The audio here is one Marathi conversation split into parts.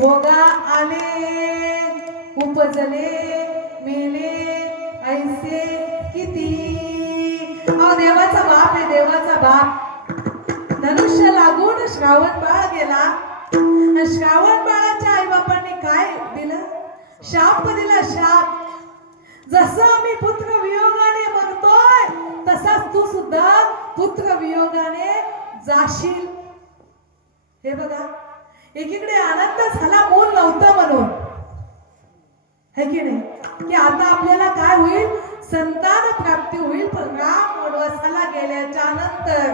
भोगा आले उपजले मेले ऐसे किती. देवाचा बाप आहे, देवाचा बाप. धनुष्य लागून श्रावण बाळ गेला. श्रावण बाळाच्या आई बापांनी काय दिलं? शाप दिला, शाप. जसं आम्ही पुत्र वियोगाने मरतोय तसाच तू सुद्धा पुत्र वियोगाने जाशील. हे बघा, एकीकडे आनंद झाला मूल नव्हतं म्हणून, है की नाही, की आता आपल्याला काय होईल? संतान प्राप्ती होईल. पण राम वनवासाला गेल्याच्या नंतर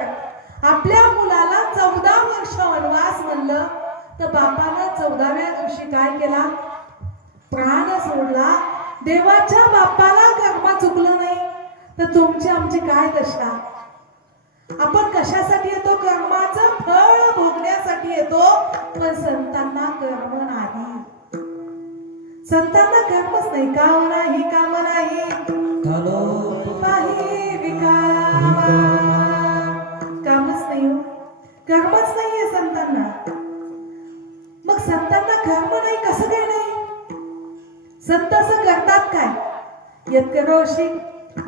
आपल्या मुलाला 14 वर्ष वनवास म्हणलं तर बापानं 14व्या दिवशी काय केला? प्राण सोडला. देवाच्या बापाला कर्म चुकलं नाही तर तुमची आमची काय दशा? आपण कशासाठी येतो? कर्माचं फळ भोगण्यासाठी येतो. पण संतांना कर्म नाही. संतांना कर्मच नाही. काम नाही, काम नाही, काही विकामा. कामच नाही, कर्मच नाहीये संतांना. मग संतांना कर्म नाही कसं काय नाही? संत असं करतात काय? यत् करोषि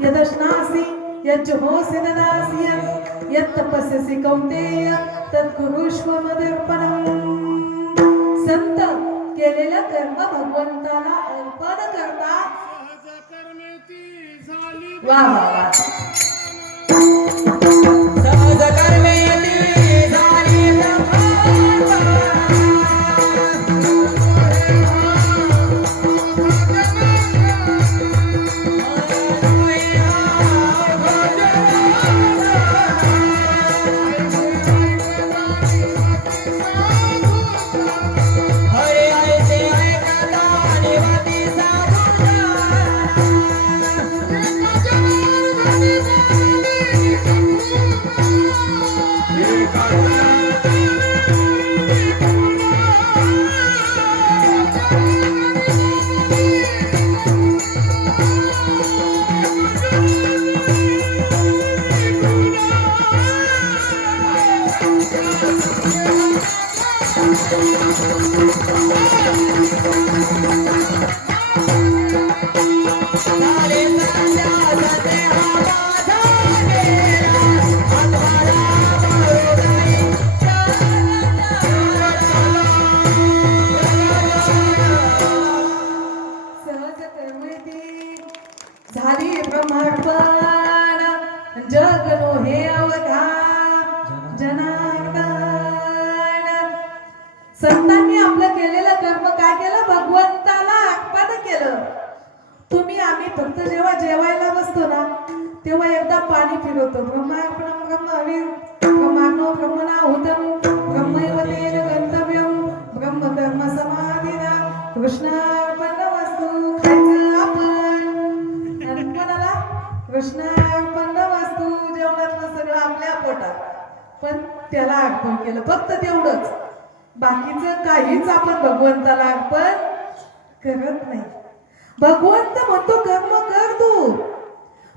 यदश्नासि यज्जुहोसि ददासि यत् तपस्यसि कौन्तेय तत् कुरुष्व मदर्पणम्. संत केलेलं कर्म भगवंताला अर्पण करतात. वा वा वा. सहज कर्मेती झाली झाली ब्रह्मार्पण जगनो हे अवधान जनार्दन. संतांनी आपलं केलेलं कर्म काय केलं? भगवंताला अर्पण केलं. तुम्ही आम्ही फक्त जेव्हा जेवायला बसतो ना तेव्हा एकदा पाणी फिरवतो. ब्रह्मार्पणं ब्रह्मवीर ब्रह्माग्नो ब्रह्मणाहुतं ब्रह्मैव तेन गंतव्यं ब्रह्मकर्म समाधिना कृष्णार्पणमस्तु. खायचं आपण, कृष्णार्पण वस्तू. जेवणातलं सगळं आपल्या पोटात, पण त्याला अर्पण केलं, फक्त तेवढंच. बाकीचं काहीच आपण भगवंताला अर्पण करत नाही. भगवंत म्हणतो कर्म कर,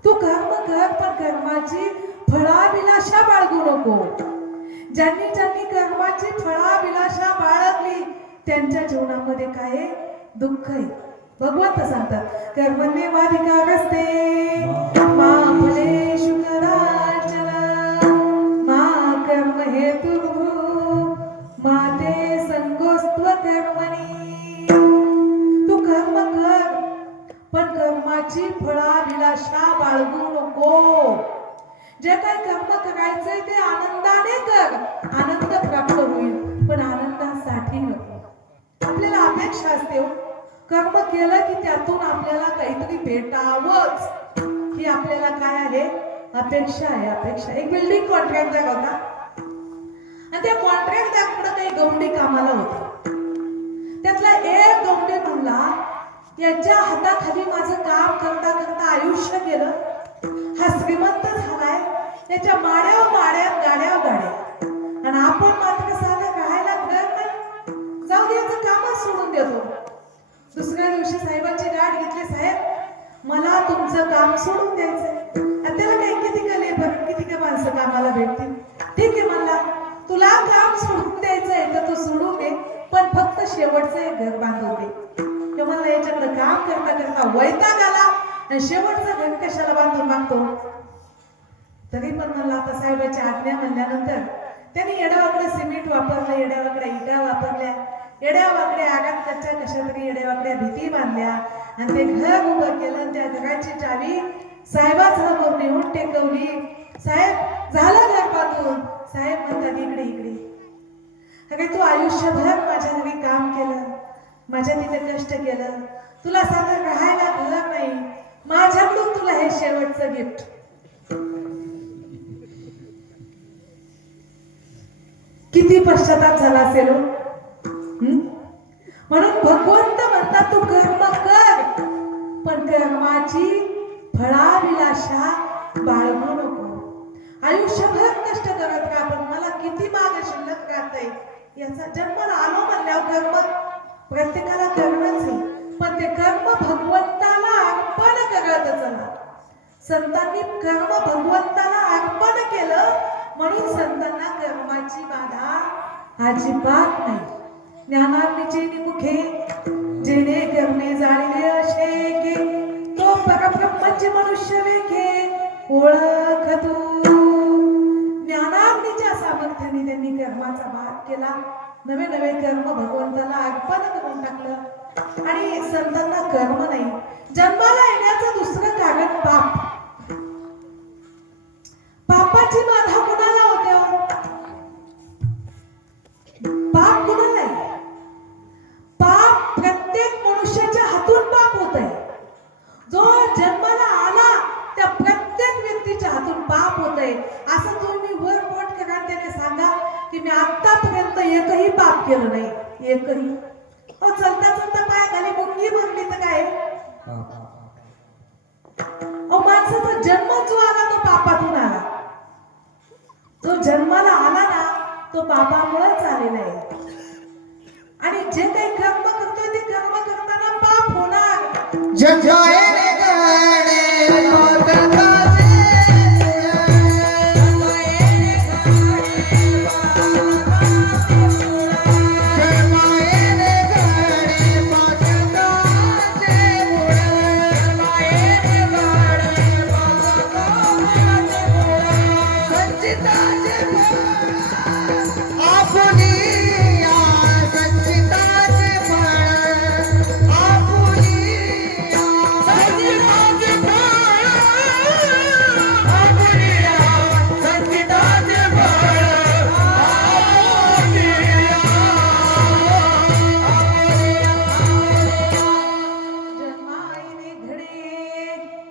तू कर्म कर, पण कर्माची फळाभिलाषा बाळगू नको. ज्यांनी ज्यांनी कर्माची फळाभिलाषा बाळगली त्यांच्या जीवनामध्ये काय आहे? दुःख आहे. भगवंत सांगतात कर्मण्येवाधिकारस्ते मा फलेषु कदाचन मा कर्महेतुर्भूः मा ते संगोऽस्त्व कर्मणि. तू कर्म कर, पण कर्माची फळाभिलाषा बाळगू नको. जे काही कर्म करायचंय ते आनंदाने कर, आनंद प्राप्त होईल, पण आनंदासाठी नको. आपल्याला अपेक्षा असते हो, कर्म केलं की त्यातून आपल्याला काहीतरी भेटावंच, ही आपल्याला काय आहे? अपेक्षा आहे, अपेक्षा. एक बिल्डिंग कॉन्ट्रॅक्टर होता आणि त्या कॉन्ट्रॅक्टरकडे काही गवंडी कामाला होते. त्यातला एक गवंडी म्हणला, याच्या हाताखाली माझं काम करता करता आयुष्य गेलं, हा श्रीमंत झालाय, त्याच्या माड्यावर माड्यात गाड्यावर गाड्या, आणि आपण मात्र साधं राहायला घर नाही, जाऊ दे याचं कामच सोडून देतो. दुसऱ्या दिवशी साहेबांची गाठ घेतली, साहेब मला तुमचं काम सोडून द्यायचंय. आणि त्याला काही किती का लेबर, किती का माणसं कामाला भेटतील. ठीक आहे म्हणला, तुला काम सोडून द्यायचंय तर तू सोडून दे, पण फक्त शेवटचं एक घर बांधून दे. ते म्हणला याच्याकडे काम करता करता वैताग आला आणि शेवटचं घर कशाला बांधून मागतो. तरी पण म्हणला आता साहेबाची आज्ञा म्हणल्यानंतर त्यांनी येड्यावाकडे सिमेंट वापरलं, येड्यावाकडे इटा वापरल्या, येड्यावाकडे आगात कच्च्या कशा तरी येड्यावाकड्या भीती बांधल्या आणि ते घर उभं केलं. त्या घराची चावी साहेबासमोर नेऊन टेकवली. साहेब झालं घर बांधून. साहेब म्हणतात इकडे इकडे. अरे तू आयुष्यभर माझ्या घरी काम केलं, माझ्या तिथे कष्ट केलं, तुला साधं राहायला घर नाही, माझ्याकडून तुला हे शेवटचं गिफ्ट. किती पश्चाताप झाला असेल. म्हणून भगवंत म्हणतात तू कर्म कर, पण कर्माची फळाभिलाषा बाळगू नको. आयुष्यभर कष्ट करत राहा, पण मला किती मागे शिल्लक राहतंय याचा जन्माला आलो म्हणल्यावर कर्म प्रत्येकाला करणंच आहे, पण ते कर्म भगवंताला अर्पण करत चला. संतांनी कर्म भगवंताला अर्पण केलं, म्हणून संतांना कर्माची बाधा अजिबात नाही. ज्ञानाग्नीचे निमुखे जेणे कर्मे जाणले असे की तो परब्रह्मचे मनुष्य वेखे ओळख तू. ज्ञानाग्नीच्या सामर्थ्याने त्यांनी कर्माचा भाग केला, नवे नवे कर्म भगवंताला अर्पण करून टाकलं. आणि संतांना कर्म नाही, जन्माला येण्याचं दुसरं कारण पाप. पापाची बाधा कुणाला होते? पाप कुणाला आहे? पाप प्रत्येक मनुष्याच्या हातून पाप होत आहे. जो जन्माला आला त्या प्रत्येक व्यक्तीच्या हातून पाप होत आहे. असं तुम्ही वर पोट करा त्याने सांगा की मी आतापर्यंत एकही पाप केलं नाही, एकही. चलता चलता पाय खाली मुंगी भरली तर काय? माणसाचा जन्म जो आला तो पापातून आला. जो जन्माला आला ना तो पापामुळेच आलेला आहे. आणि जे काही कर्म करतोय ते कर्म करताना पाप होणार. जय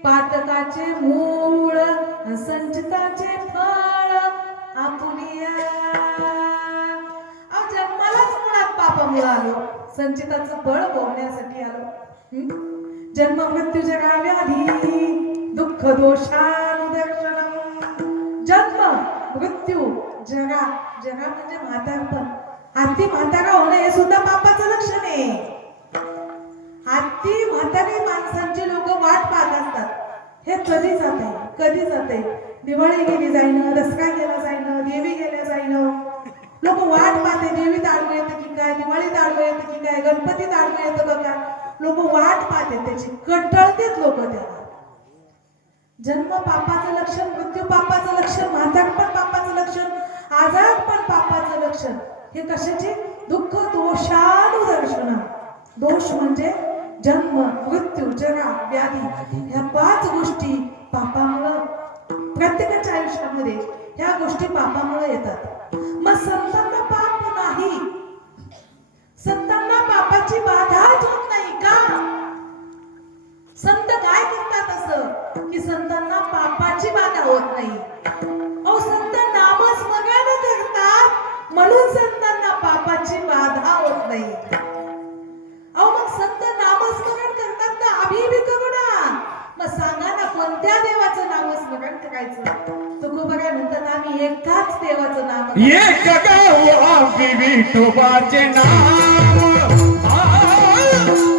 पातकाचे मूळ संचिताचे फळ आपुलिया. जन्मालाच मुळात पापामुळे आलो, संचिताचं फळ भोगण्यासाठी आलो. जन्म मृत्यू जगा व्याधी दुःख दोषानुदर्शनम. जन्म मृत्यू, जरा जरा म्हणजे म्हातारपण. अति म्हातारा होणं हे सुद्धा पापाचं लक्षण आहे. अति म्हातारी माणसांची लोक वाट पाहत असतात. हे कधी जाते कधी जाते. दिवाळी गेली जाईन, दसरा गेला जाईन, देवी गेल्या जाईन. लोक वाट पाहते. देवीत आडवं येतं की काय, दिवाळीत आडवं येतं की काय, गणपतीत आडवं येतं का काय. लोक वाट पाहते त्याची, कंटाळतेच लोक त्याला. जन्म पापाचं लक्षण, मृत्यू पापाचं लक्षण, म्हातारपण पापाचं लक्षण, आजारपण पापाचं लक्षण. हे कशाचे? दुःख दोषानुदर्शन. दोष म्हणजे जन्म, मृत्यू, जरा, व्याधी. ह्या 5 गोष्टी पापामुळं प्रत्येकाच्या आयुष्यामध्ये ह्या गोष्टी पापामुळे येतात. मग संतांना पाप नाही, संतांना पापाची बाधाच होत नाही का? संत काय करतात असं की संतांना पापाची बाधा होत नाही? अहो, संत नामस्मरण करतात म्हणून संतांना पापाची बाधा होत नाही. अहो, मग संत नामस्मरण करतात तर आम्ही बी करू ना. मग सांगा ना, कोणत्या देवाचं नामस्मरण करायचं? तुकोबा काय म्हणतात? आम्ही एकाच देवाचं नाम, एक गाव आम्ही विठोबाचे नाम,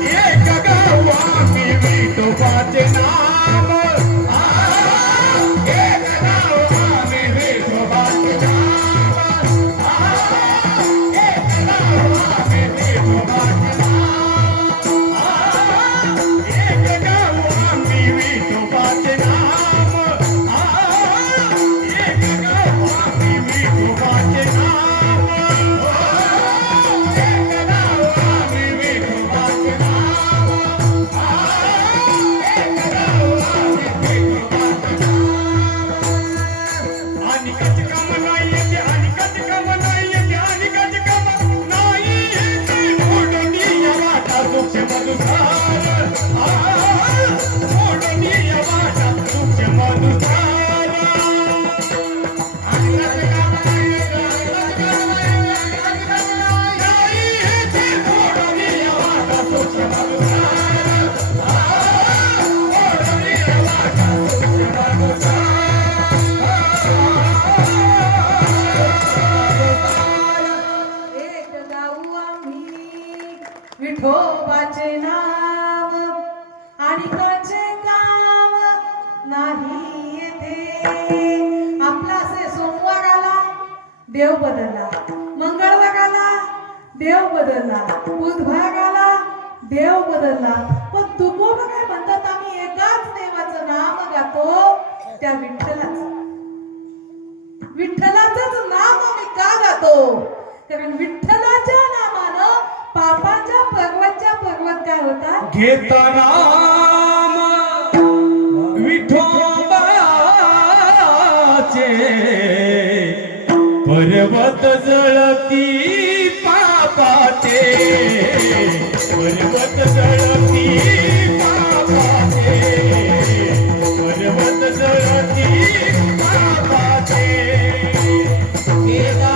एक गाव आम्ही विठोबाचे नाम, एक गाव आम्ही विठोबाचे नाम, एक गाव आम्ही विठोबाचे नाम, एक गाव आम्ही विठोबाचे नाम. विठोबाचे नाम आणि काचे काम नाही येथे. आपला असे सोमवार आला देव बदलला, मंगळवार आला देव बदलला, बुधवार आला देव बदलला. पण तुकोबा काय म्हणतात? आम्ही एकाच देवाचं नाम गातो, त्या विठ्ठलाचं. विठ्ठलाचंच नाम आम्ही का गातो? कारण विठ्ठलाच्या नामानं पापाच्या पर्वतच्या पर्वत काय होता? घेता नाम विठोबाचे पर्वत जळती पापाचे, पर्वत जळती पापाचे, पर्वत जळती पापाचे. घेता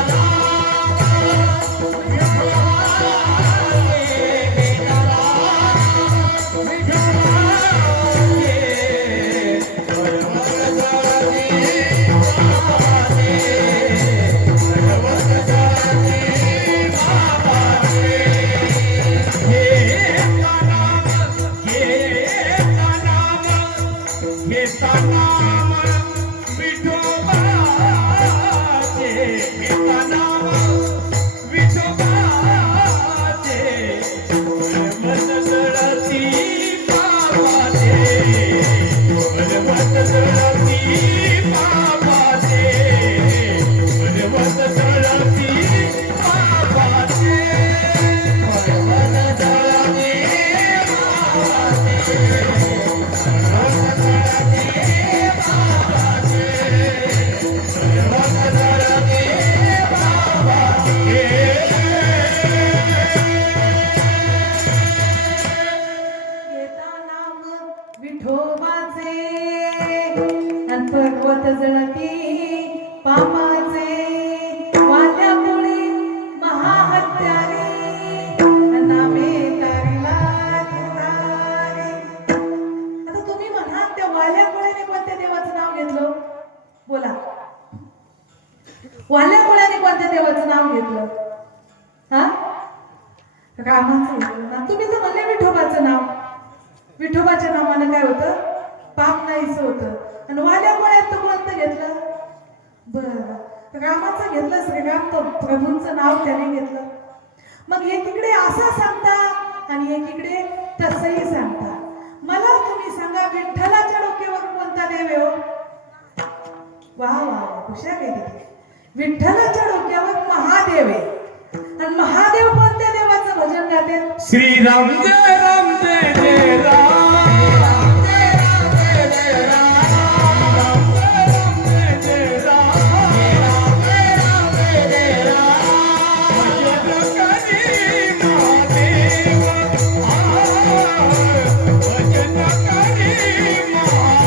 वाल्या मुलाने कोणत्या देवाचं नाव घेतलं? हा, रामाचं घेतलं ना. तुम्ही तर म्हणले विठोबाचं नाव. विठोबाच्या नावानं काय होतं? पाप नाहीच होतं. आणि वाल्या मुळ्यात तर कोणतं घेतलं? बरं, रामाचं घेतलं. श्रीराम तो प्रभूंचं नाव त्याने घेतलं. मग एकीकडे असं सांगता आणि एकीकडे तसंही सांगता. मला तुम्ही सांगा, विठ्ठलाच्या डोक्यावर कोणता देव आहे हो? वा वा, हुशार आहे तिथे. विठ्ठलाच्या डोक्यावर महादेव आहे. आणि महादेव कोणत्या देवाचं भजन गाते? श्रीराम जय राम जय जय राम जय राम जय जय राम राम जय जय राम जय राम जय जय राम भजन करी महादेव भजन करी महादेव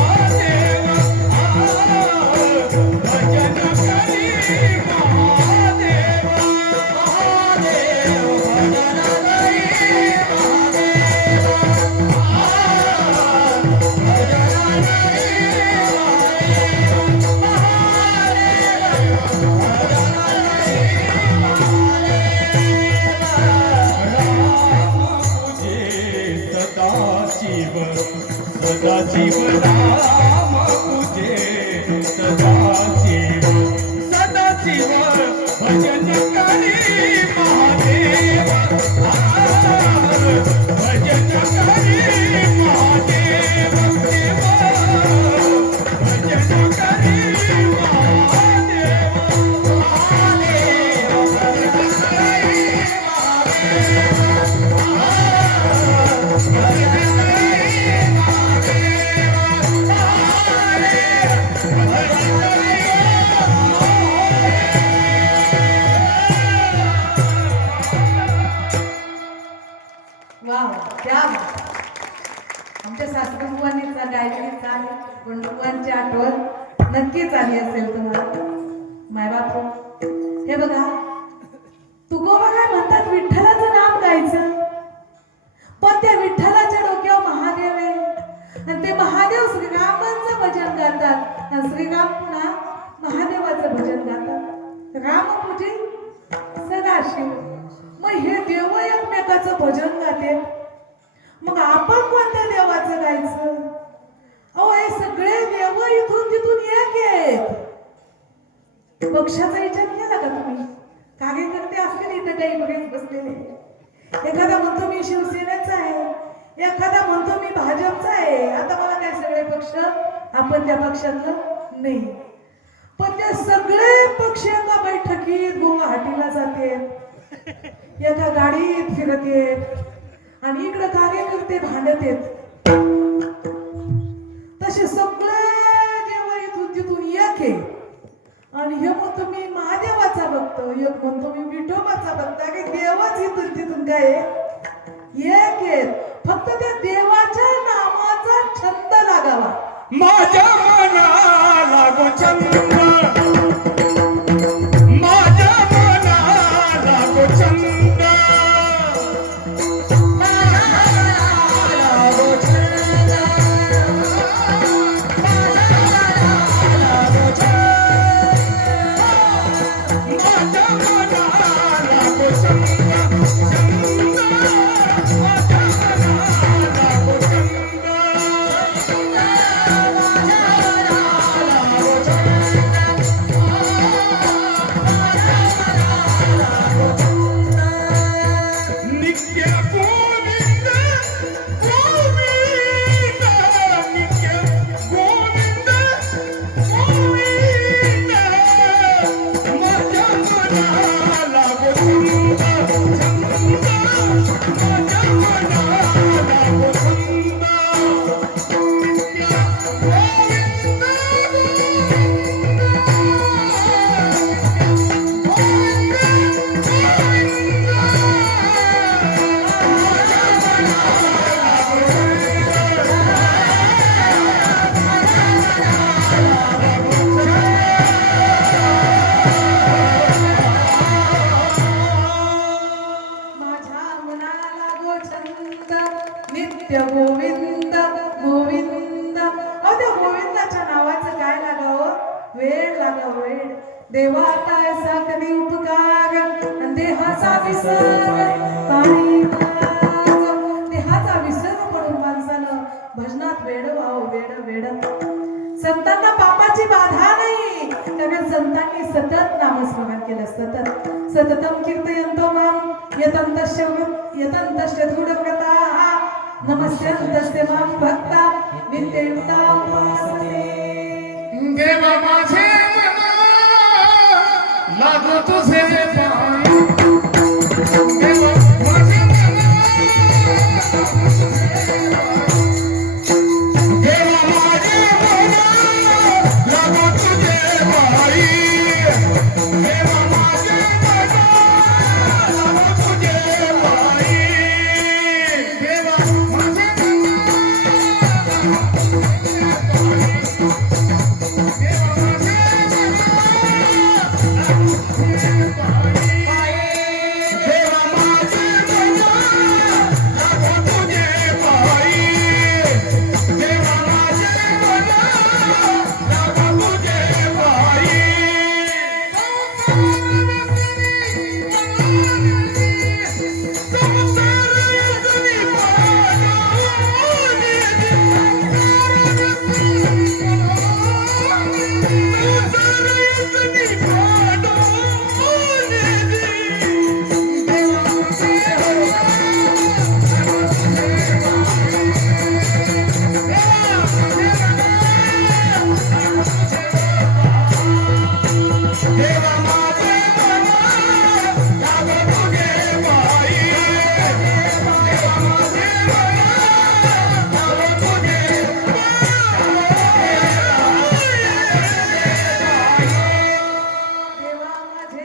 भजन करी महादेव सदाशिव राम पूजे सदाशिव सदाशिव भजन करी महादेव भजन करी महादेव भजन करी वा, त्या आमच्या सासरबुवांनी गायत्री चाली, बंडुबांची आठवण नक्कीच आली असेल तुम्हाला. मायबापू, हे बघा, तुकोबा काय म्हणतात, विठ्ठलाचं नाम गायचं. पण त्या विठ्ठलाच्या डोक्यावर महादेव आहे. आणि ते महादेव श्रीरामांचं भजन गातात. आणि श्रीराम पुन्हा महादेवाचं भजन गातात. रामपूजी सदाशिव. मग हे देव एकमेकाचं भजन गाते. मग आपण कोणत्या देवाचं गायचं? अहो, हे सगळे देव इथून तिथून एक आहेत. पक्षाचा विचार केला का तुम्ही? कार्यकर्ते असले इथं काही बरेच बसलेले. एखादा म्हणतो मी शिवसेनेचा आहे, एखादा म्हणतो मी भाजपचा आहे. आता मला काय सगळे पक्ष, आपण त्या पक्षातलं नाही. पण ते सगळे पक्ष एका बैठकीत गुवाहाटीला जाते, एका गाडीत फिरत येत आणि इकडे कार्यकर्ते भांडत येत. तसे सगळे देव इथून तिथून एक आहे. आणि हे म्हणतो मी महादेवाचा भक्त, एक म्हणतो मी विठोबाचा भक्त. की देवच इथून तिथून काय एक आहेत. फक्त त्या देवाच्या नामाचा छंद लागावा. माझ्या मनाला गो छंद आता असा कधी उपकार देहाचा विसर पाणी देहाचा विसर पडून माणसानं भजनात वेड व्हावं वेड संतांना पापाची बाधा नाही कारण संतांनी सतत नामस्मरण केलं सततम कीर्तयन्तो माम यतन्तश्च दृढव्रताः नमस्यन्तस्य मां भक्ता नित्ययुक्ता उपासते देवा माझे मन लागो तुझे पाय देवा माझे मन लागो तुझे पाय देवा माझे मन लागो तुझे पाय देवा माझे मन लागो तुझे पाय देवा माझे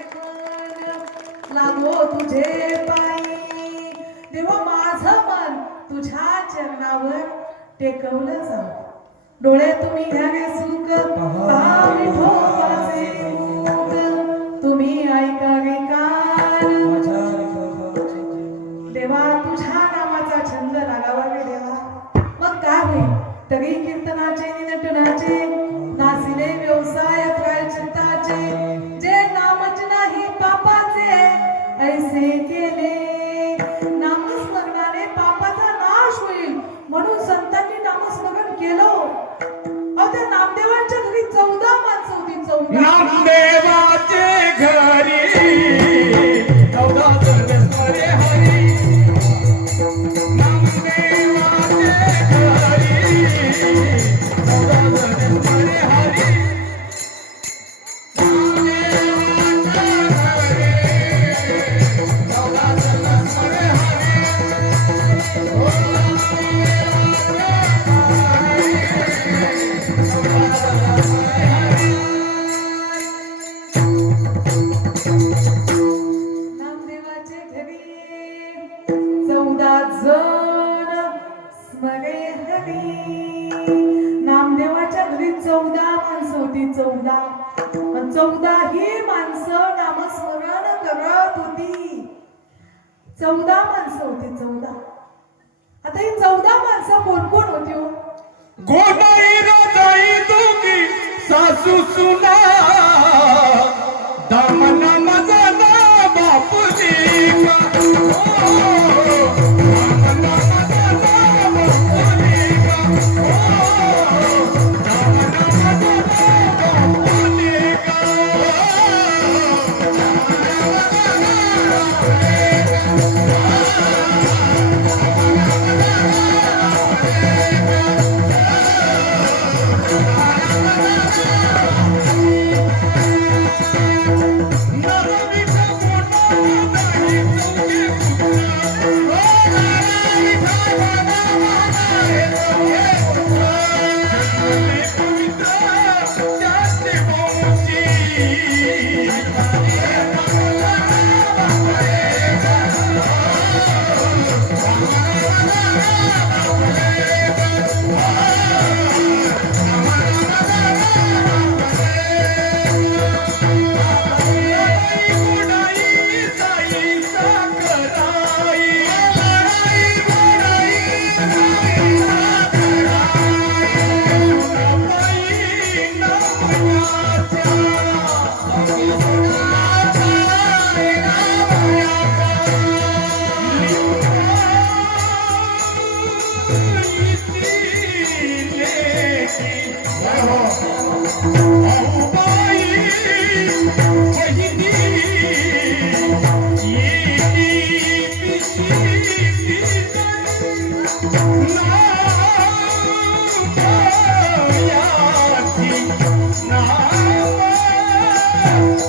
लागो तुझे पायी देवा माझं मन तुझ्या चरणावर टेकवलं जाऊ डोळे तुम्ही घ्यावे सुख पहा विठोबाचे मुख तुम्ही ऐकावे कान देवा तुझ्या नामाचा छंद लागावा रे देवा मग काय होईल तरी कीर्तनाचे निनटनाचे नासिले व्यवसाय प्रायश्चित्ताचे जे नामच नाही पापाचे ऐसे केले नामस्मरणाने पापाचा नाश होईल म्हणून संतांनी नामस्मरण केलं अहो त्या नामदेवांच्या घरी 14 माणसं होती 14 नामदेवाचे घरी 14 जण हरे हरी नामदेवाचे घरी 14 जण हरे हरी नामदेवाचे घरी 14 जण स्मरे हरी नामदेवाच्या घरी 14 माणसं होती 14 ही माणसं नामस्मरण करत होती 14 माणसं होती 14 आता ही 14 माणसं कोण कोण होती हो? गोदाई राजाई दोघी सासू सुना दामना माझा ना बापूजी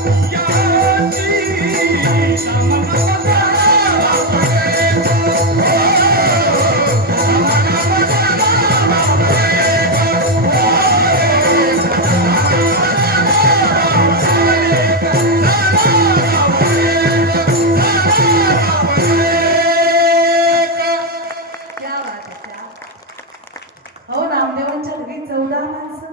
क्या बात आहे, क्या. अहो नामदेवांच्या घरी 14 माणसं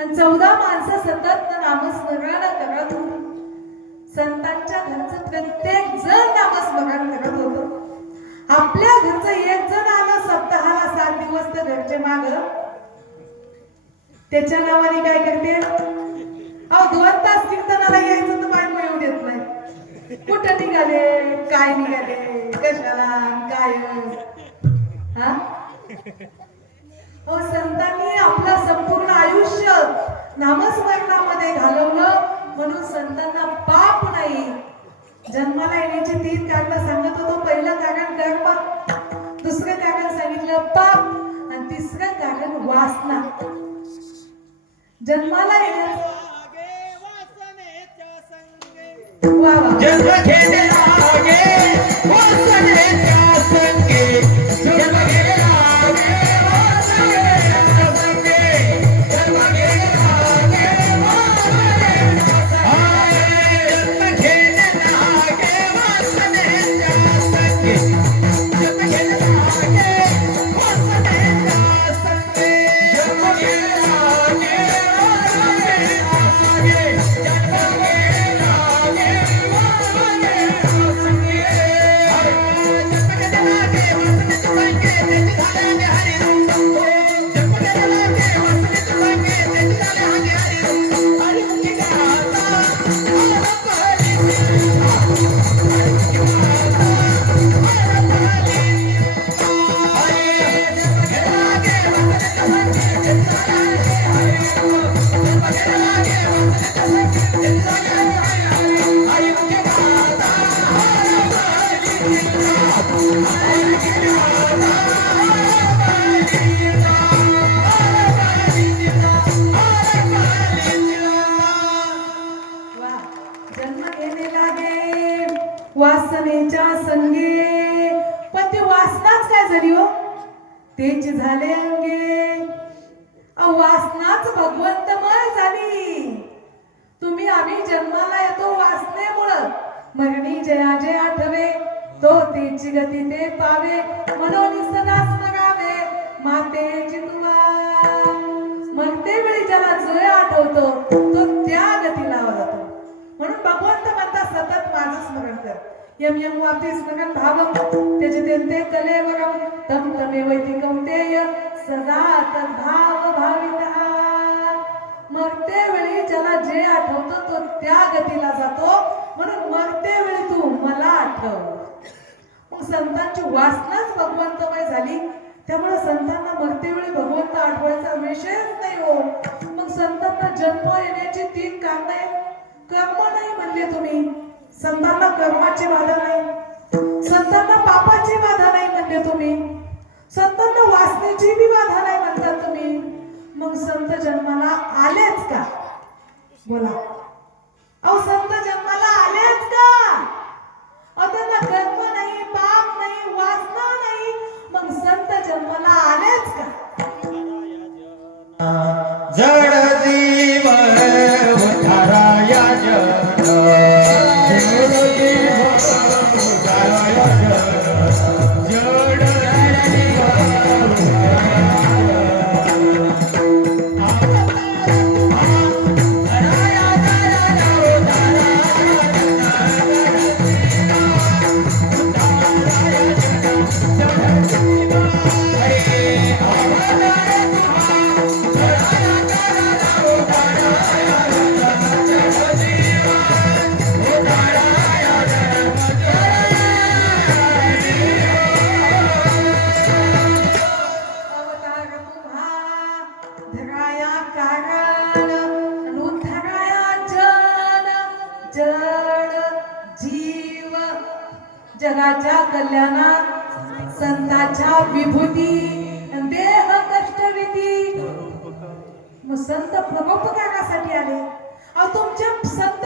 आणि 14 माणसं सतत नामस्मरण करत होती. संतांच्या घरचं प्रत्येक जण नामस्मरण करत होतं. आपल्या घरचं एक जण आलं सप्ताहाला 7 दिवस तर घरचे माग त्याच्या नावाने काय करते. अहो 2 तास कीर्तनाला यायचं तर बायको येऊ देत नाही. कुठं निघाले, काय निघाले, कशाला, काय हा. संतांनी आपलं संपूर्ण आयुष्य नामस्मरणामध्ये घालवलं म्हणून संतांना पाप नाही. जन्माला येण्याची 3 कारण सांगत होतो. पहिलं कारण कर्म, दुसरं कारण सांगितलं पाप आणि तिसरं कारण वासना. जन्माला येण्याचं वा वा. जन्म घेणे लागे वासनेच्या संगे, जन्म घेणे लागे वासनेच्या संगे, जन्म घेणे लागे वासनेच्या संगे, जन्म घेणे लागे वासनेच्या संगे, जन्म घेणे लागे वासनेच्या संगे, जन्म घेणे लागे वासनेच्या संगे, जन्म घेणे लागे वा. जन्म घेणे लागे वासनेच्या संगे, पण ती वासनाच काय झाली हो. तेच झाले अंगे. वासनाच भगवंतमय झाली. तुम्ही आम्ही जन्माला येतो वासनेमुळं. मरणी जया जे आठवे तो तेची गती ते पावे, मनोनी सदा स्मरावे मातेची तुवा. मरते वेळी ज्याला जय आठवतो तो त्या गतीला जातो. म्हणून भगवंत म्हणतात सतत माझं स्मरण कर. यम यम वापी स्मरण भावम त्याचे ते कलेवरम तम तमे वैति कौंतेय सदा तद्भाव भाविता. मरते वेळी ज्याला जे आठवतो तो त्या गतीला जातो. म्हणून मरते वेळी तू मला आठव. मग संतांची वासनाच भगवंतमय झाली. त्यामुळे संतांना मरते वेळी भगवंत आठवायचा विषयच नाही हो. मग संतांना जन्म येण्याची 3 कारण आहेत. कर्म नाही म्हणले तुम्ही, संतांना कर्माची बाधा नाही. संतांना पापाची बाधा नाही म्हणले तुम्ही. संतांना वासनेची बी बाधा नाही म्हणतात तुम्ही. मग संत जन्माला आलेच का बोला. अहो संत जन्माला आलेच का. त्यांना कर्म नाही, पाप नाही, वासना नाही. मग संत जन्माला आलेच का. जड जीव उधाराया जन, जड जीव उधाराया जन, जड जीव अवतार तुम्हा धराया कारण अनुधराया जन. जड जीव जगाच्या कल्याणात संतांच्या विभूती देह कष्टविधी. मग संत परोपकारासाठी आले. अहो तुमचे संत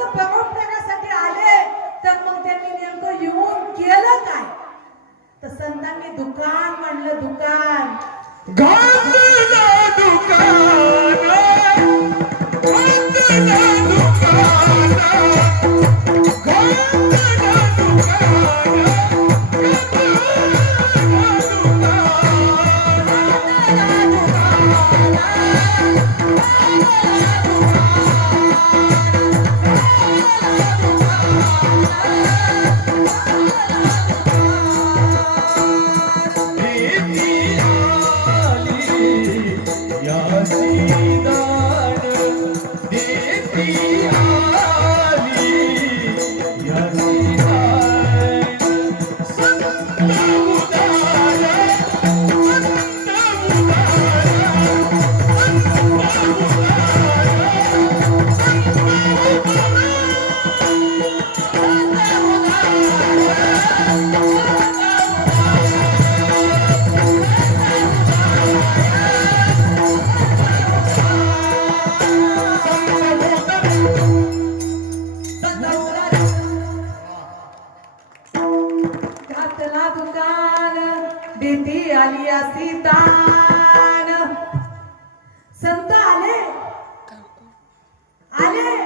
घातला दुकान देती आली असी दान संत आले आले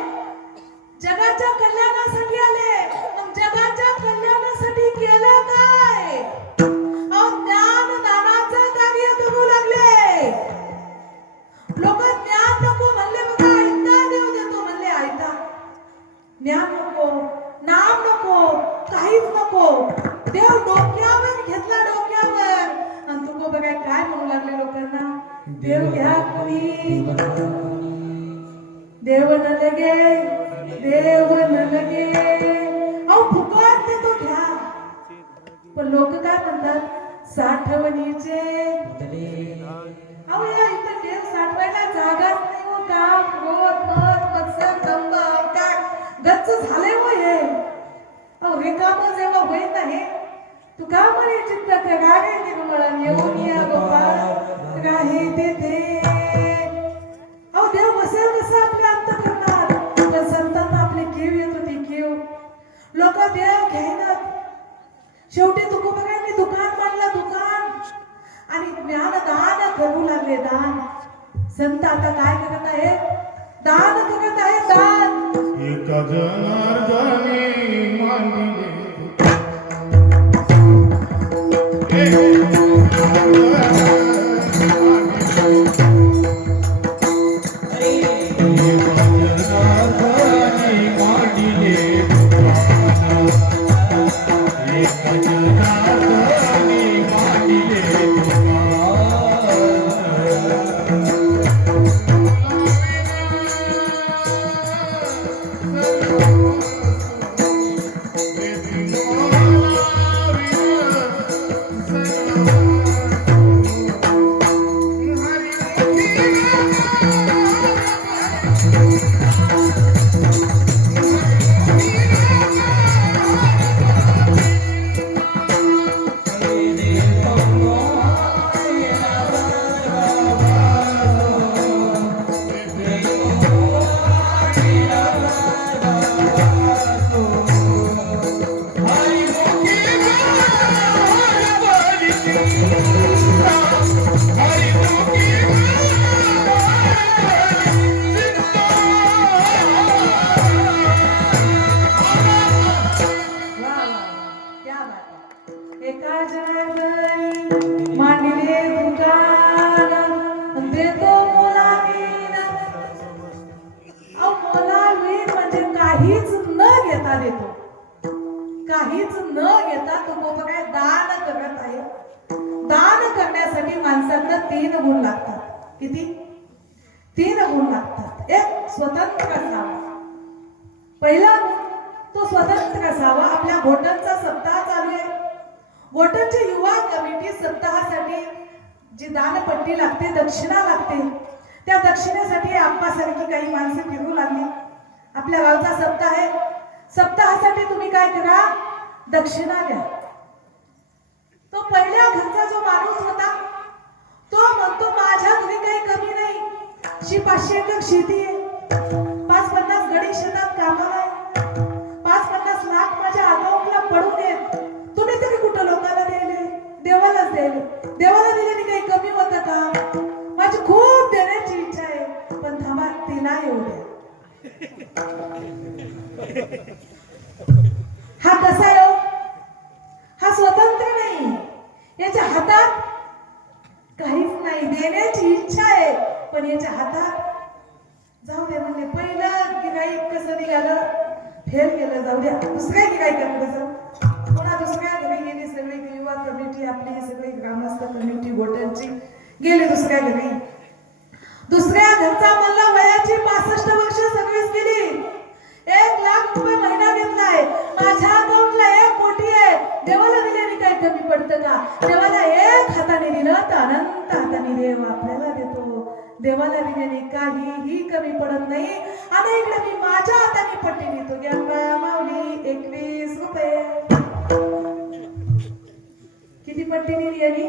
जगाच्या कल्याणासाठी आले मग जगाच्या कल्याणासाठी केलं काय अहो ज्ञान दानाचं कार्य करू लागले लोक ज्ञान नको म्हणले बघा ऐकता देव देतो म्हणले ऐकता ज्ञान नको नाम नको काहीच नको देव डोक्यावर घेतला डोक्यावर आणि तू बघा काय म्हणू लागले लोकांना देव घ्या कोणी देव न लगे देव न लगे अहो फुकट ते तो घ्या पण लोक काय म्हणतात साठवणीचे अहो या इथं देव साठवायला जागाच नाही हो का क्रोध मत मत्सर दंभ काय गच्च झाले हो हे अहो रिकाम जेव्हा होईत नाही तू का म्हणे चित्त काय निर्मळ येऊन या गोपाळ काही तेथे अहो देव बसेल कसं आपल्या अंतःकरणात पण संतांना आपली कीव येत होती कीव लोक देव घेईनात शेवटी तू बघायला दुकान मांडलं दुकान आणि ज्ञानदान करू लागले दान संत आता काय करत आहे दान करत आहे दान एका जनार्दनी मानिले काहीच न घेता तो बाबा काय दान करत आहे दान करण्यासाठी माणसाकडे 3 गुण लागतात किती 3 गुण लागतात एक स्वतंत्र असावा पहिला तो स्वतंत्र असावा आपल्या घोटणचा सप्ताह चालू आहे घोटणची युवा कमिटी सप्ताहासाठी जी दानपट्टी लागते दक्षिणा लागते त्या दक्षिणेसाठी आप्पासारखी काही माणसं फिरू लागली आपल्या गावचा सप्ताह आहे सप्ताहासाठी तुम्ही काय करा दक्षिणा द्या तो पहिल्या घरचा जो माणूस होता तो म्हणतो माझ्या घरी काही कमी नाही 500 एकर शेती आहे 5-50 गडी शेतात कामाला आहे 5-50 लाख माझ्या अकाउंटला पडून येत तुम्ही तरी कुठं लोकांना द्यायले देवालाच द्यायले देवाला दिल्याने काही कमी होतं का माझी खूप देण्याची इच्छा आहे पण थांबा तिला येऊ द्या हा कसा आहे हो? हा स्वतंत्र नाही, याच्या हातात काहीच नाही, देण्याची इच्छा आहे पण याच्या हातात जाऊ दे म्हणले. पहिलं गिराईक कसं निघालं, फेल गेलं, जाऊ द्या दुसऱ्या गिराईकाकडे जाऊ. पुन्हा दुसऱ्या घरी गेली, सगळी युवा कमिटी आपली सगळी ग्रामस्थ कमिटी गोट्यांची गेली दुसऱ्या घरी. दुसऱ्या घरचा म्हणला वयाची 65 वर्ष सर्व्हिस केली, 1,00,000 रुपये महिना घेतलाय, माझ्या अकाउंटला 1 कोटी आहे, देवाला दिल्याने काही कमी पडतं का? देवाला एक हाताने दिलं तर अनंत हाताने देव आपल्याला देतो. देवाला दिल्याने काहीही कमी पडत नाही. आणि इकडे मी माझ्या हाताने पट्टी देतो, घ्या माऊली 21 रुपये. किती पट्टी दिली यांनी?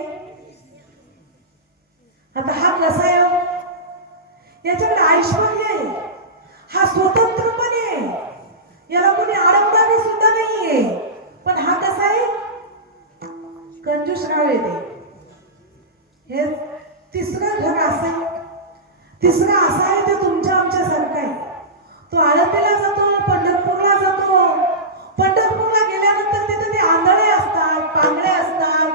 आता हा कसा आहे हो? याच्याकडे ऐश्वर्य आहे, हा स्वतंत्रपणे आहे, याला कोणी अडवणारी सुद्धा नाहीये. पण हा कसा आहे? कंजूसराव येते. हे तिसरं घर असं आहे. तिसरा असा आहे ते तुमच्या आमच्या सारखा आहे. तो आळंदीला जातो, पंढरपूरला जातो. पंढरपूरला गेल्यानंतर तिथे ते आंधळे असतात, पांगळे असतात.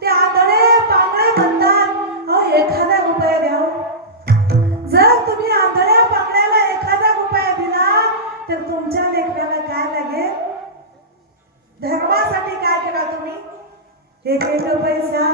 ते आंधळे पांगळे म्हणतात, अहो 1,000 रुपये द्या. जर तुम्ही आंधळ्या पांगळ्याला 1,000 रुपये दिला तर तुमच्या लेकराला काय लागेल? धर्मासाठी काय करा तुम्ही? 1 पैसा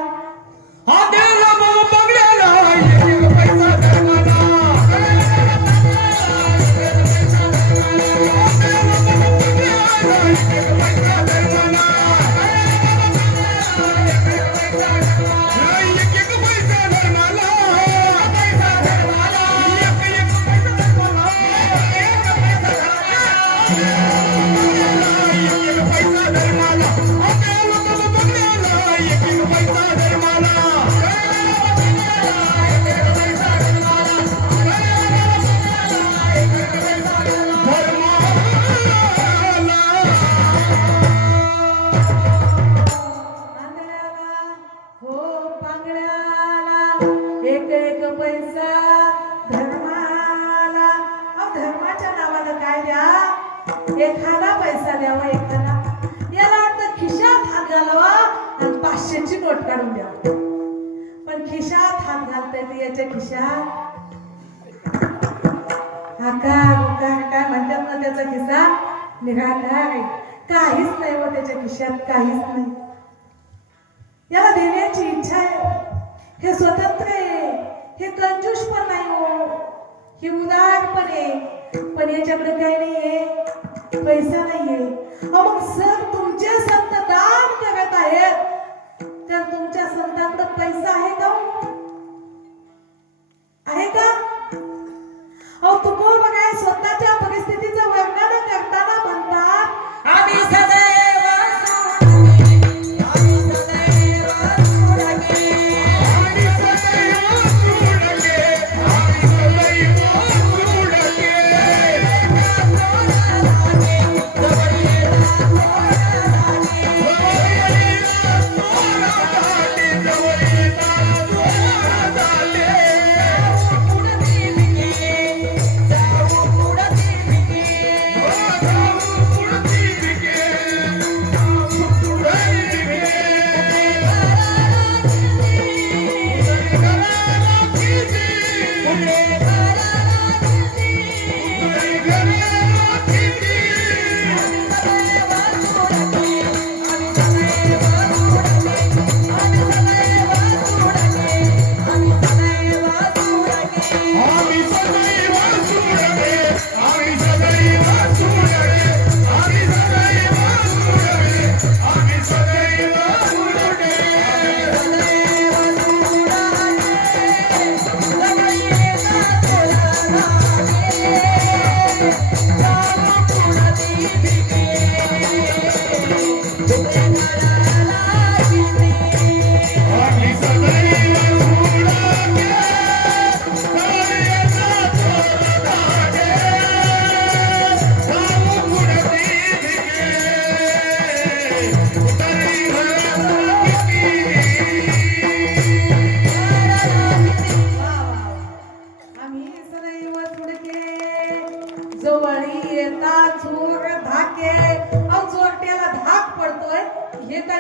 धर्माला. धर्माच्या नावानं काय द्या? 1,000 पैसा द्यावा. 1,000 याला वाटतं खिशात हात घालावा आणि 500ची नोट काढून द्यावा. पण खिशात हात घालता येते, याच्या खिशात काय म्हणतात ना, त्याचा खिसा निघाला काहीच नाही व त्याच्या खिशात काहीच नाही. याला देण्याची इच्छा आहे, हे स्वतंत्र आहे, हे कंजूस पण नाही हो, हे उदार पण आहे. पण याच्याकडे काही नाहीये, पैसा नाहीये. मग सर तुमचे संत दान करत आहेत, तर तुमच्या संतांकडे पैसा आहे का? आहे का? अहो तुकोर बघा, स्वतःच्या परिस्थितीचं वर्णन करताना म्हणतात, आम्ही सदैव पुढे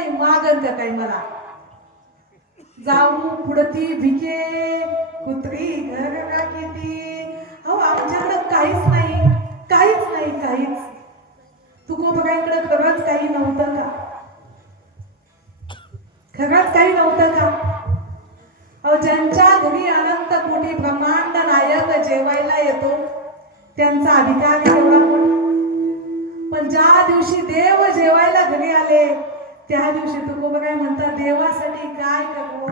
नाही मागल का काही मला जाऊ पुढती भिके कुत्री घर राखीती. अहो आमच्याकडे काहीच नाही, काहीच नाही, काहीच. तुकोबाईकडे खरंच काही नव्हतं का? खरंच काही नव्हतं का? अहो ज्यांच्या घरी अनंत कोटी ब्रह्मांड नायक जेवायला येतो त्यांचा अधिकार एवढा. पण ज्या दिवशी देव जेवायला घरी आले त्या दिवशी तुकोबा काय म्हणतात, देवासाठी काय करू,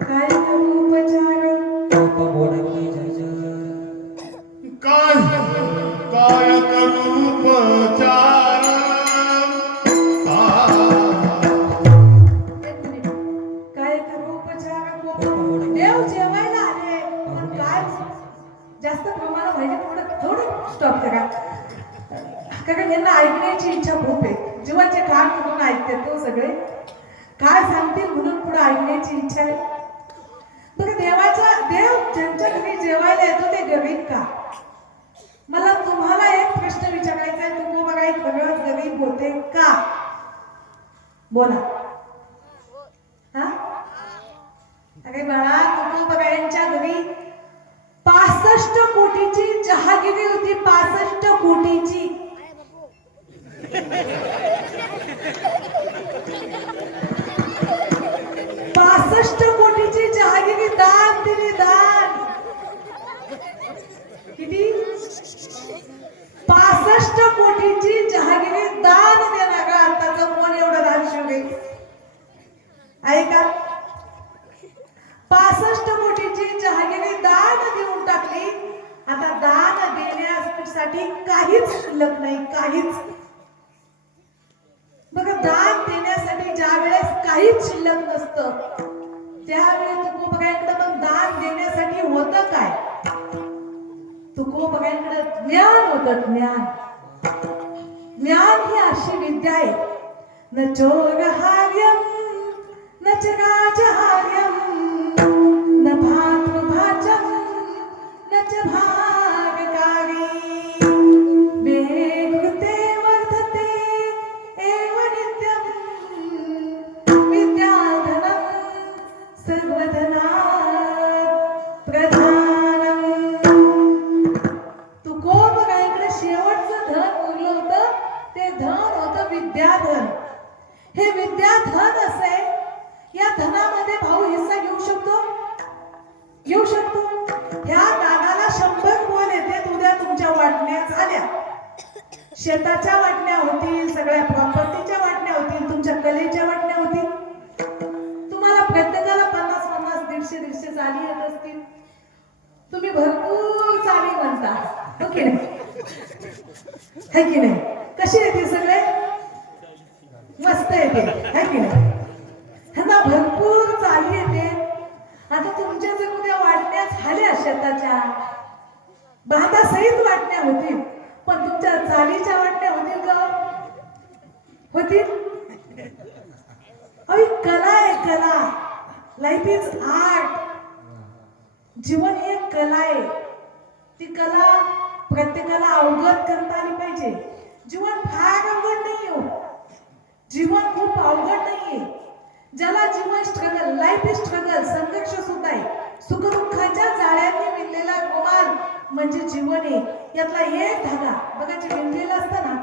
काय करू उपचार. काय काय करू उपचार. काय करू उपचार. देव जेवायला आले पण काय जास्त प्रमाण व्हायचे थोडं थोडं स्टॉप करा, कारण यांना ऐकण्याची इच्छा खूप आहे. जीवाचे कान म्हणून ऐकते तो सगळे काय सांगतील म्हणून पुढे ऐकण्याची इच्छा आहे. बघा देव ज्यांच्या घरी जेवायला येतो ते गरीब का? मला तुम्हाला एक प्रश्न विचारायचा आहे, तुकोबा काही खरंच गरीब होते का? बोला. हा अरे बाळा, तुकोबा यांच्या घरी 65 कोटीची जहागिरी होती. 65 कोटीची. 65 कोटीची जहागिरी दान दिली. दान किती? 65 कोटीची जहागिरी दान देणारा आताचा कोण एवढं दान शिवले ऐका. 65 कोटीची जहागिरी दान देऊन टाकली. आता दान देण्यासाठी काहीच शिल्लक नाही, काहीच. बघा दान देण्यासाठी ज्या वेळेस काहीच शिल्लक नसतं त्यावेळेस तुकोबाईकडे मग दान देण्यासाठी होतं काय? तुकोबाईकडे ज्ञान होतं. ज्ञान. ज्ञान ही अशी विद्या आहे, न चोरहार्यम न च राजहार्यम न भातृभाजम न च भागकारी. वेकृते वर्धते एव नित्यं विद्याधनं सर्वधनात् प्रधानम्. तुकोबाईकडे शेवटचं धन उरलं होतं ते धन होतं विद्याधन. हे विद्याधन असे, या धनामध्ये भाऊ हिस्सा घेऊ शकतो, घेऊ शकतो. ह्या दादाला 100 बोल येते. उद्या तुमच्या वाटण्या झाल्या, शेताच्या वाटण्या होतील, सगळ्या प्रॉपर्टीच्या वाटण्या होतील, तुमच्या कलेच्या वाटण्या होतील. तुम्हाला प्रत्येकाला 50-50, 150-150 चाली येत असतील. तुम्ही भरपूर चाली म्हणता, हो की नाही? है की नाही? कशी येते सगळे? मस्त येते, है की नाही? ह्यांना भरपूर चाली येते. आता तुमच्या जर उद्या वाटण्या झाल्या शेताच्या, बांधासहित वाटण्या होतील, पण तुमच्या चालीच्या वाटण्या होतील का? होतील. अहो कला आहे, कला. Life is art. जीवन ही एक कला आहे. ती कला प्रत्येकाला अवगत करता आली पाहिजे. जीवन फार अवघड नाही हो, जीवन खूप अवघड नाहीये. ज्याला जीवन स्ट्रगल, लाईफ इज स्ट्रगल, संघर्ष सुद्धा आहे. सुखदुःखाच्या जाळ्यांनी विणलेला रुमाल म्हणजे जीवन आहे. यातला एक धागा बघा, जे विणलेला असतं ना,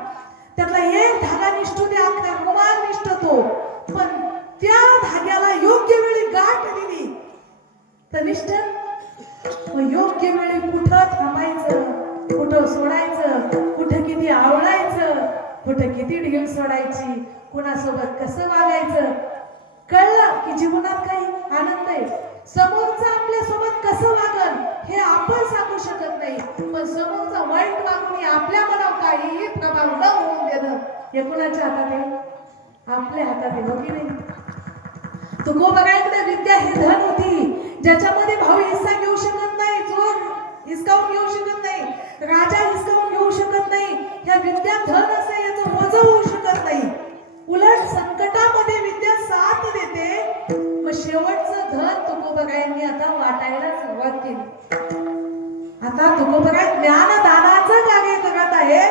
त्यातला एक धागा निष्ठू द्या, अख्खा रुमाल निष्ठतो. पण त्या धाग्याला योग्य वेळी गाठ दिली तर निष्ठन. मग योग्य वेळी कुठं थांबायचं, कुठं सोडायचं, कुठं किती आवडायचं, कुठं किती ढील सोडायची, कुणासोबत कसं वागायचं, कळलं की जीवनात काही आनंद आहे. समोरचा आपल्या सोबत कसं वागल हे आपण सांगू शकत नाही, पण समोरचा वाईट वागून आपल्या मनावर काहीही प्रभाव न होऊन देणं हे कुणाच्या हातात आहे? आपल्या हातात आहे, हो की नाही? तुकोबाईकडे विद्या ही धन होती, ज्याच्यामध्ये भाऊ हिस्सा घेऊ शकत नाही, चोर हिसकावून घेऊ शकत नाही, राजा हिसकावून घेऊ शकत नाही. ह्या विद्या धन असे, याचं वजन होऊ शकत नाही. उलट संकटामध्ये विद्या साथ देते. मग शेवटचं धन तुकोबाईंनी आता वाटायला सुरुवात केली. आता तुकोबाई ज्ञानदानाचं कार्य करत आहे.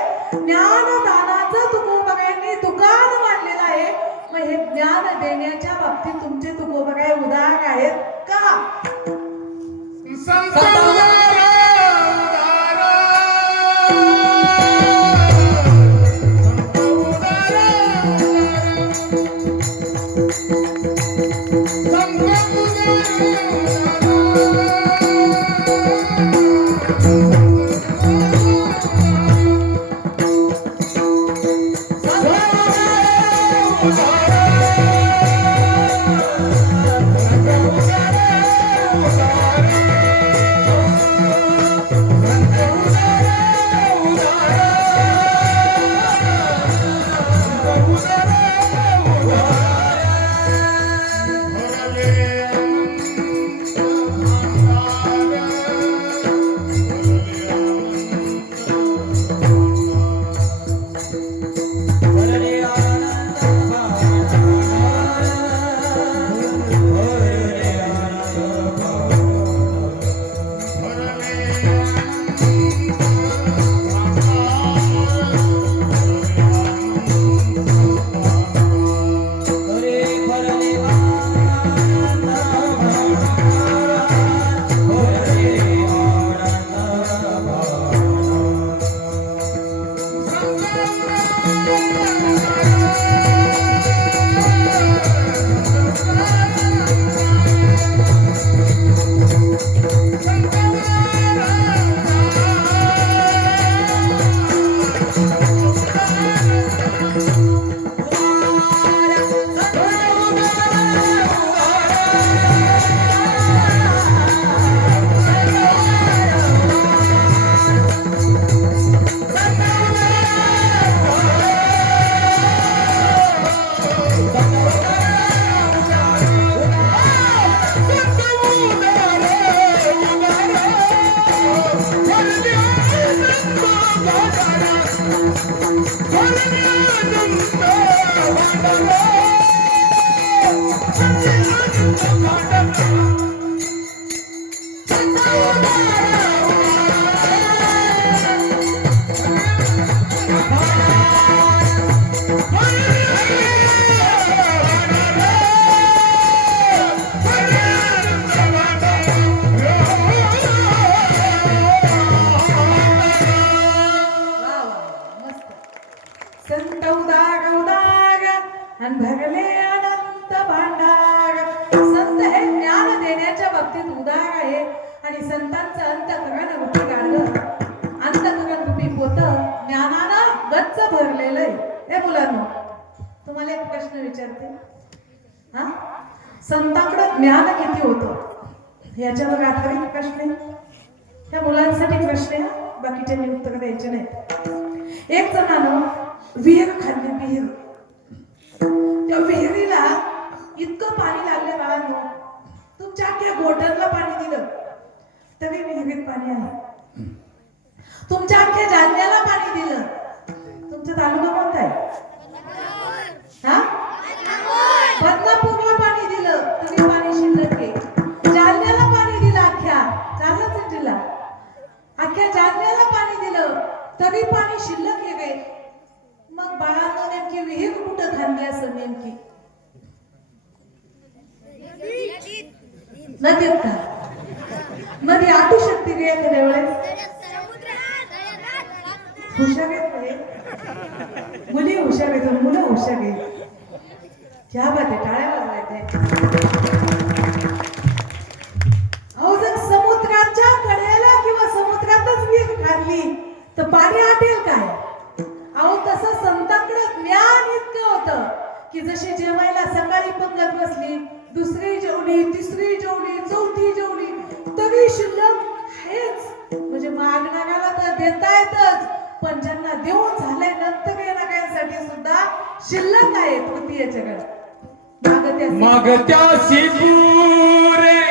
ज्ञानदानाचं तुकोबाईंनी दुकान मांडलेलं आहे. मग हे ज्ञान वा वा मस्त. संत उदार उदार आणि भरले अनंत भांडार. संत हे ज्ञान देण्याच्या बाबतीत उदार आहे आणि संतांचं अंतःकरण रूपी गाडगं, अंतःकरण रूपी पोत ज्ञानानं गच्च भरलेलं आहे. हे मुलांनो, तुम्हाला एक प्रश्न विचारते. हा, संतांकडे ज्ञान किती होतं याच्यावर आधारित प्रश्न आहे. त्या मुलांसाठी प्रश्न आहे, बाकीच्यांनी उत्तर द्यायचे नाही. एक जणानं विहीर खाल्ली, विहीर. त्या विहिरीला इतकं पाणी लागलं बाळांनो, तुमच्या अख्ख्या गोठणला पाणी दिलं तरी विहिरीत पाणी आहे. तुमच्या अख्ख्या जालन्याला पाणी दिलं. तुमचा तालुका कोणता आहे? हा, बदनापूरला पाणी दिलं तरी पाणी शिल्लक आहे. जालन्याला पाणी दिलं, अख्ख्या जालनाच जिल्हा, अख्ख्या जालन्याला पाणी दिलं तरी पाणी शिल्लक आहे रे. मग बाळानं नेमकी विहीर कुठं खाल्ली असं? नेमकी नदीत का? नदी आटू शकते रे एखाद्या वेळेस? हुशार आहेत रे मुली, हुशार आहेत मुलं, हुशार आहेत. क्या बात आहे, टाळ्या वाजवायच्या. अहो, जर समुद्राच्या कडेला किंवा समुद्रातच विहीर खाल्ली तर पाणी आटेल काय? अहो, तसं संतांकडे ज्ञान इतकं होतं की जशी जेवायला सकाळी पंगत बसली, दुसरी जेवली, तिसरी जेवली, चौथी जेवली तरी शिल्लक हेच. म्हणजे मागणाऱ्याला तर देता येतच, पण ज्यांना देऊन झालंय नंतर येणाऱ्यांसाठी सुद्धा शिल्लक आहे तृतीयेच्याकडे. मागत्यासी पुरे